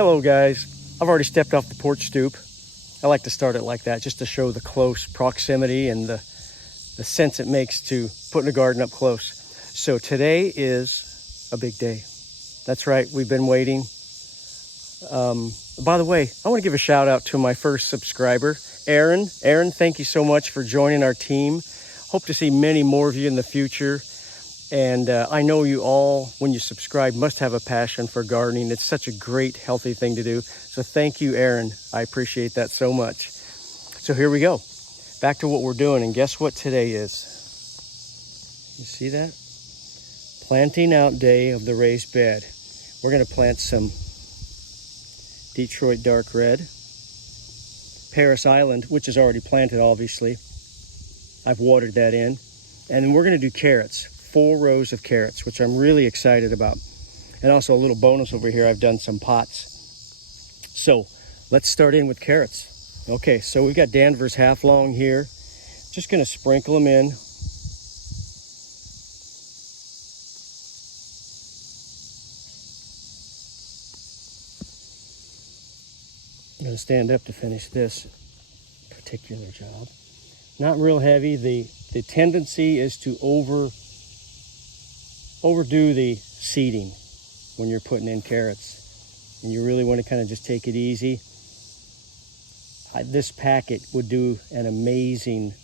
Hello guys, I've already stepped off the porch stoop. I like to start it like that just to show the close proximity and the sense it makes to putting a garden up close. So today is a big day. That's right, we've been waiting. By the way, I want to give a shout out to my first subscriber, Aaron. Aaron, thank you so much for joining our team. Hope to see many more of you in the future. And I know you all, when you subscribe, must have a passion for gardening. It's such a great, healthy thing to do. So thank you, Aaron. I appreciate that so much. So here we go. Back to what we're doing. And guess what today is? You see that? Planting out day of the raised bed. We're going to plant some Detroit Dark Red, Paris Island, which is already planted, obviously. I've watered that in. And then we're going to do carrots. 4 rows of carrots, which I'm really excited about. And also a little bonus over here, I've done some pots. So let's start in with carrots. Okay, so we've got Danvers half long here. Just gonna sprinkle them in. I'm gonna stand up to finish this particular job. Not real heavy. The tendency is to overdo the seeding when you're putting in carrots, and you really want to kind of just take it easy. This packet would do an amazing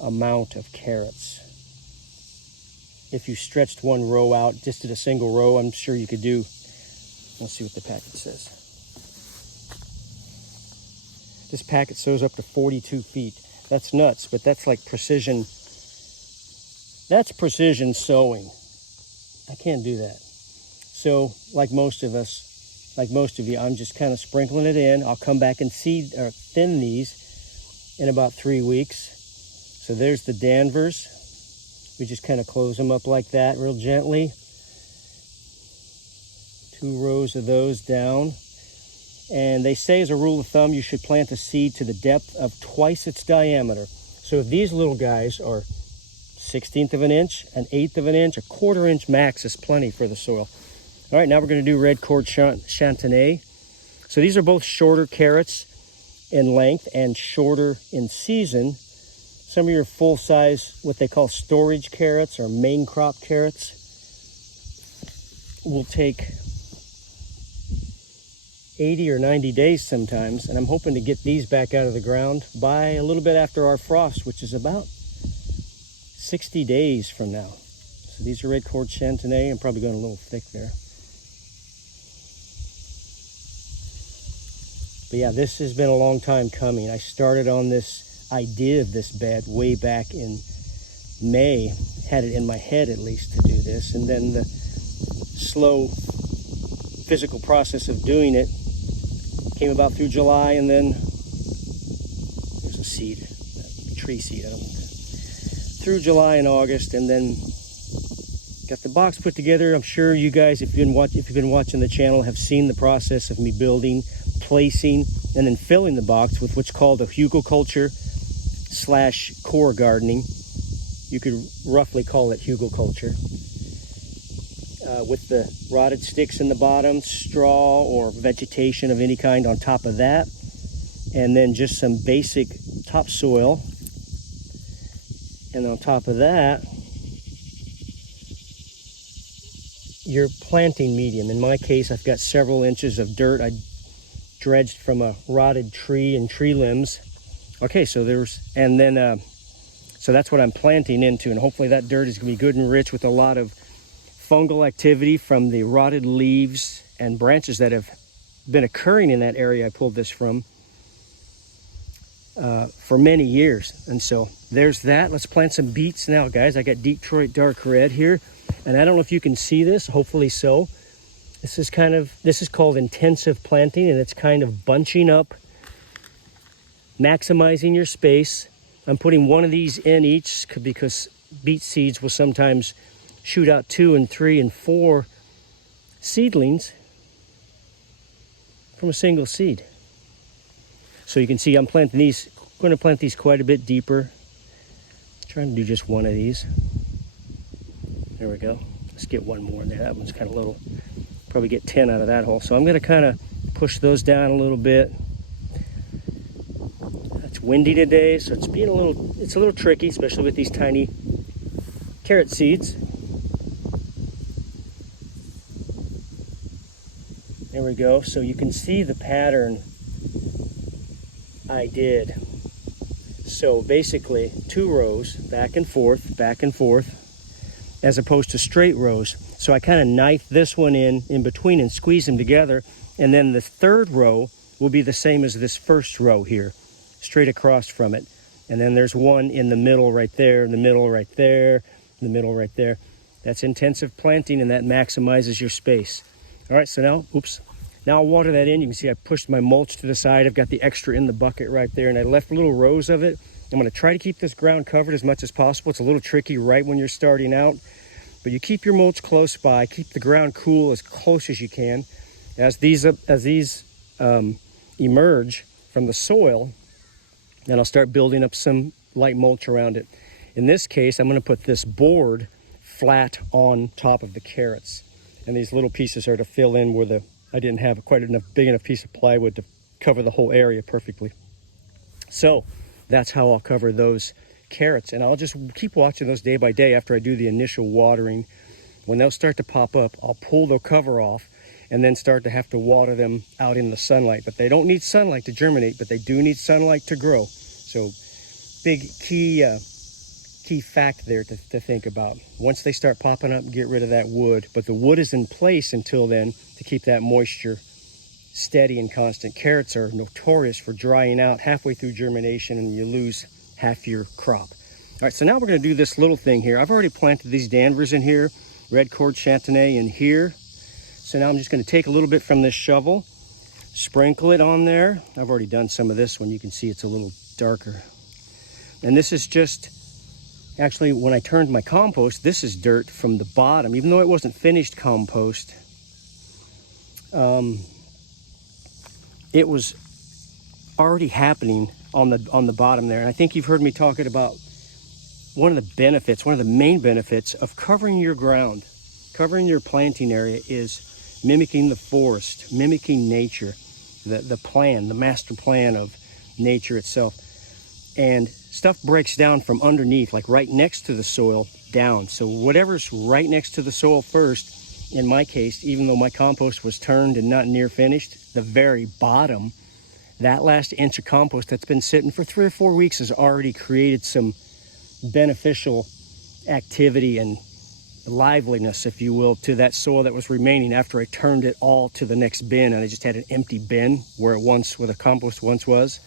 amount of carrots. If you stretched one row out, just did a single row, I'm sure you could do, let's see what the packet says. This packet sews up to 42 feet. That's nuts, but that's like precision. That's precision sewing. I can't do that. So, like most of us, like most of you, I'm just kind of sprinkling it in. I'll come back and seed or thin these in about 3 weeks. So there's the Danvers. We just kind of close them up like that, real gently. 2 rows of those down. And they say, as a rule of thumb, you should plant a seed to the depth of twice its diameter. So if these little guys are 1/16 of an inch, 1/8 of an inch, 1/4 inch max is plenty for the soil. All right, now we're going to do red cord Chantenay. So these are both shorter carrots in length and shorter in season. Some of your full size, what they call storage carrots or main crop carrots, will take 80 or 90 days sometimes. And I'm hoping to get these back out of the ground by a little bit after our frost, which is about 60 days from now. So these are red cord Chantenay. I'm probably going a little thick there. But yeah, this has been a long time coming. I started on this idea of this bed way back in May. Had it in my head at least to do this. And then the slow physical process of doing it came about through July, and then there's a seed, a tree seed, I don't know. Through July and August, and then got the box put together. I'm sure you guys, if you've been watching the channel, have seen the process of me building, placing, and then filling the box with what's called a hugelkultur / core gardening. You could roughly call it hugelkultur. With the rotted sticks in the bottom, straw or vegetation of any kind on top of that, and then just some basic topsoil. And on top of that, your planting medium. In my case, I've got several inches of dirt I dredged from a rotted tree and tree limbs. Okay, so so that's what I'm planting into, and hopefully that dirt is going to be good and rich with a lot of fungal activity from the rotted leaves and branches that have been occurring in that area I pulled this from for many years. And so there's that. Let's plant some beets now, guys. I got Detroit Dark Red here, and I don't know if you can see this, hopefully so. This is called intensive planting, and it's kind of bunching up, maximizing your space. I'm putting one of these in each because beet seeds will sometimes shoot out 2 and 3 and 4 seedlings from a single seed. So you can see I'm going to plant these quite a bit deeper. Trying to do just one of these. There we go. Let's get one more in there. That one's kind of a Probably get 10 out of that hole. So I'm going to kind of push those down a little bit. It's windy today, so it's a little tricky, especially with these tiny carrot seeds. There we go. So you can see the pattern I did. So basically 2 rows, back and forth, as opposed to straight rows. So I kind of knife this one in between and squeeze them together. And then the 3rd row will be the same as this first row here, straight across from it. And then there's one in the middle right there, in the middle right there, in the middle right there. That's intensive planting, and that maximizes your space. All right, so now I'll water that in. You can see I pushed my mulch to the side. I've got the extra in the bucket right there, and I left little rows of it. I'm going to try to keep this ground covered as much as possible. It's a little tricky right when you're starting out, but you keep your mulch close by, keep the ground cool as close as you can. As these emerge from the soil, then I'll start building up some light mulch around it. In this case, I'm going to put this board flat on top of the carrots, and these little pieces are to fill in where I didn't have big enough piece of plywood to cover the whole area perfectly. So that's how I'll cover those carrots, and I'll just keep watching those day by day. After I do the initial watering, when they'll start to pop up, I'll pull the cover off and then start to have to water them out in the sunlight. But they don't need sunlight to germinate, but they do need sunlight to grow. So big key fact there to think about. Once they start popping up, get rid of that wood. But the wood is in place until then to keep that moisture steady and constant. Carrots are notorious for drying out halfway through germination, and you lose half your crop. All right, so now we're going to do this little thing here. I've already planted these Danvers in here, red cord Chantenay in here. So now I'm just going to take a little bit from this shovel, sprinkle it on there. I've already done some of this one. You can see it's a little darker. And this is just, actually, when I turned my compost, this is dirt from the bottom. Even though it wasn't finished compost, it was already happening on the bottom there. And I think you've heard me talking about one of the main benefits of covering your ground, covering your planting area, is mimicking the forest, mimicking nature, the master plan of nature itself. And stuff breaks down from underneath, like right next to the soil, down. So whatever's right next to the soil first, in my case, even though my compost was turned and not near finished, the very bottom, that last inch of compost that's been sitting for 3 or 4 weeks has already created some beneficial activity and liveliness, if you will, to that soil that was remaining after I turned it all to the next bin, and I just had an empty bin where the compost once was,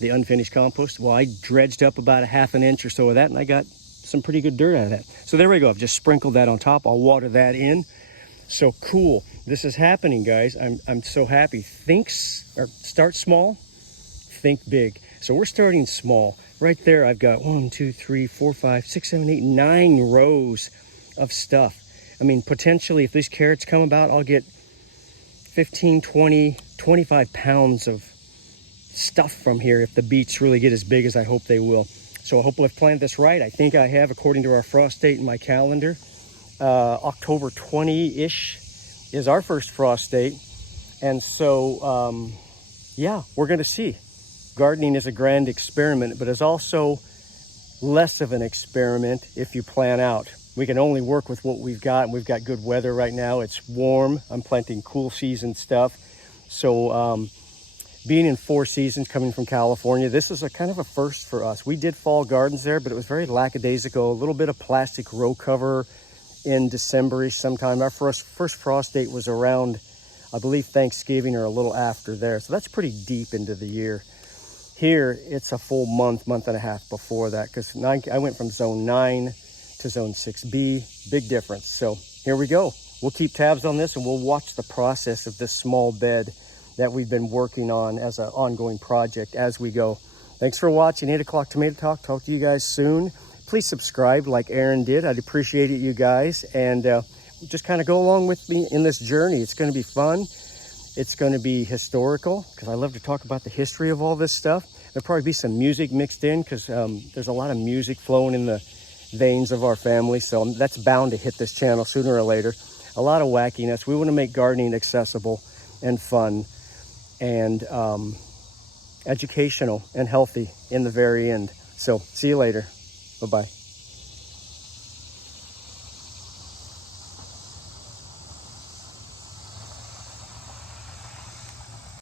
the unfinished compost. Well, I dredged up about a half an inch or so of that, and I got some pretty good dirt out of that. So there we go. I've just sprinkled that on top. I'll water that in. So cool. This is happening, guys. I'm so happy. Start small, think big. So we're starting small. Right there, I've got 1, 2, 3, 4, 5, 6, 7, 8, 9 rows of stuff. I mean, potentially, if these carrots come about, I'll get 15, 20, 25 pounds of stuff from here if the beets really get as big as I hope they will. So I hope I've planned this right. I think I have, according to our frost date in my calendar. October 20-ish is our first frost date. And so, yeah, we're going to see. Gardening is a grand experiment, but it's also less of an experiment if you plan out. We can only work with what we've got, and we've got good weather right now. It's warm. I'm planting cool season stuff. So being in 4 seasons, coming from California, this is a kind of a first for us. We did fall gardens there, but it was very lackadaisical. A little bit of plastic row cover in December-ish sometime. Our first frost date was around, I believe, Thanksgiving or a little after there. So that's pretty deep into the year. Here, it's a full month and a half before that, because I went from zone 9 to zone 6B. Big difference. So here we go. We'll keep tabs on this, and we'll watch the process of this small bed that we've been working on as an ongoing project as we go. Thanks for watching 8 o'clock Tomato Talk. Talk to you guys soon. Please subscribe like Aaron did. I'd appreciate it, you guys. And just kind of go along with me in this journey. It's going to be fun. It's going to be historical, because I love to talk about the history of all this stuff. There'll probably be some music mixed in, because there's a lot of music flowing in the veins of our family. So that's bound to hit this channel sooner or later. a lot of wackiness. We want to make gardening accessible and fun and educational and healthy in the very end. So see you later. Bye-bye.